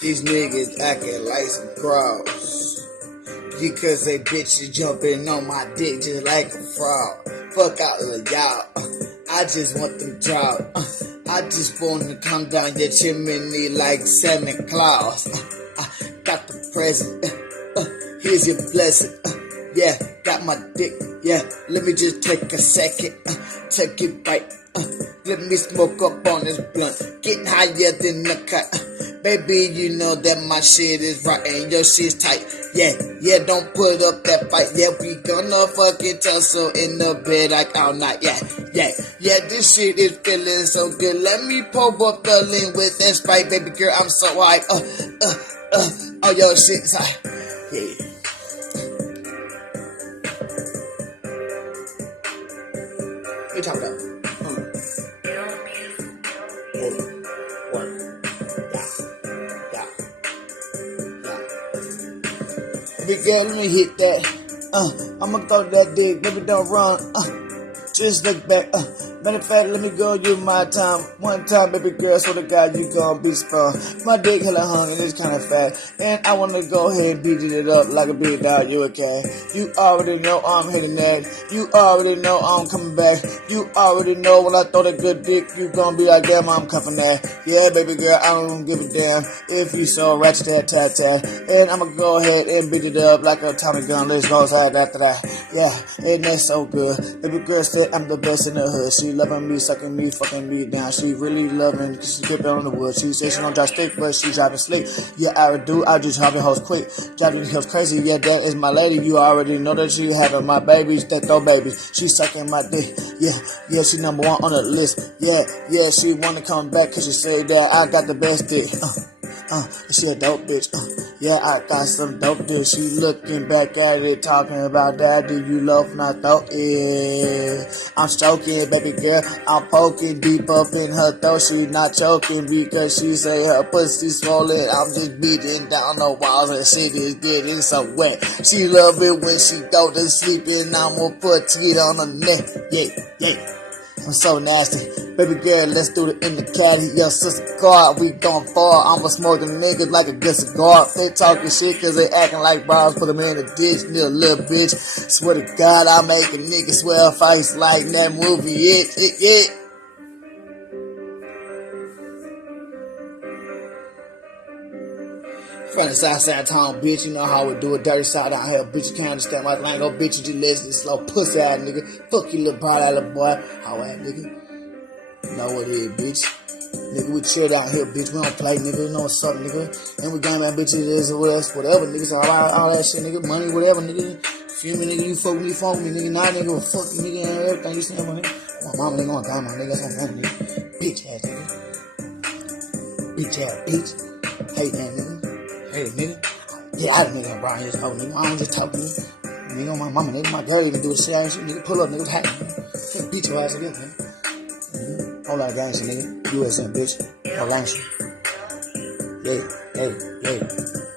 These niggas acting like some cross. Because they bitches jumping on my dick just like a frog. Fuck out of y'all. I just want them job. I just want to come down your chimney like Santa Claus. Got the present. Here's your blessing. Yeah, got my dick. Yeah, let me just take a second. Take it right. Let me smoke up on this blunt. Getting higher than the cut. Baby, you know that my shit is right and your shit's tight. Yeah, don't put up that fight. Yeah, we gonna fucking tussle in the bed like all night. Yeah, this shit is feeling so good. Let me pop up the lean with that Sprite, baby girl. I'm so hype. Oh, your shit's high. Yeah. What you talking about? Big girl, let me hit that. I'ma throw that dick, baby, don't run. Just look back. Matter of fact, let me go you my time. One time, baby girl, so the guy you gon' be sprung. My dick hella hung and it's kinda fat. And I wanna go ahead and beat it up like a big dog, you okay? You already know I'm hitting that. You already know I'm coming back. You already know when I throw that good dick, you gon' be like, damn, I'm cuffing that. Yeah, baby girl, I don't give a damn if you so ratchet tat. And I'ma go ahead and beat it up like a Tommy gun. Let's go outside after that. Yeah, and that's so good. Baby girl said I'm the best in the hood. She loving me, sucking me, fucking me down. She really loving, cause she kept on the wood. She said she don't drive stick, but she driving slick. Yeah, I do, I just driving hoes quick. Driving hoes crazy, yeah, that is my lady. You already know that she having my babies, that throw babies. She sucking my dick, yeah, she number one on the list. Yeah, she wanna come back cause she say that I got the best dick. She a dope bitch. Yeah, I got some dope dick. She looking back at it, talking about that. Do you love when I throw it? I'm stroking, baby girl. I'm poking deep up in her throat. She not choking because she say her pussy swollen. I'm just beating down the walls and shit is getting so wet. She love it when she go to sleep and I'ma put it on her neck. Yeah. I'm so nasty. Baby girl, let's do it in the caddy. Your sister car, we gon' fall. I'ma smoke them niggas like a good cigar. They talking shit cause they acting like bars. Put them in the ditch, little bitch. Swear to God, I make a nigga swear face like that movie. Yeah. From the south side of town, bitch, you know how we do it. Dirty side out here, bitch, you can't understand my language. Bitch, you just listen, slow pussy ass nigga. Fuck you, little body ass little boy. How ass nigga. You know what it is, bitch. Nigga, we chill down here, bitch. We don't play, nigga. You know what's up, nigga. And we gang man bitches, this or whatever, niggas. All that shit, nigga. Money, whatever, nigga. Feel me, nigga. You fuck me, nigga. Nah, nigga, well, fuck you, nigga, and everything you saying, man. My mama, nigga, my grandma, nigga. That's my family, nigga. Bitch ass, nigga. Bitch ass, bitch. Hate that, nigga. Hey, nigga. Yeah, I done nigga around here, oh, nigga. I don't just talk to you. Nigga, my mama, nigga, my girl even do the same shit, nigga. Pull up, nigga, hack, nigga. Beat your ass again, nigga. Whole lot of gangster, nigga. USM, bitch. Whole lot of shit. Yeah.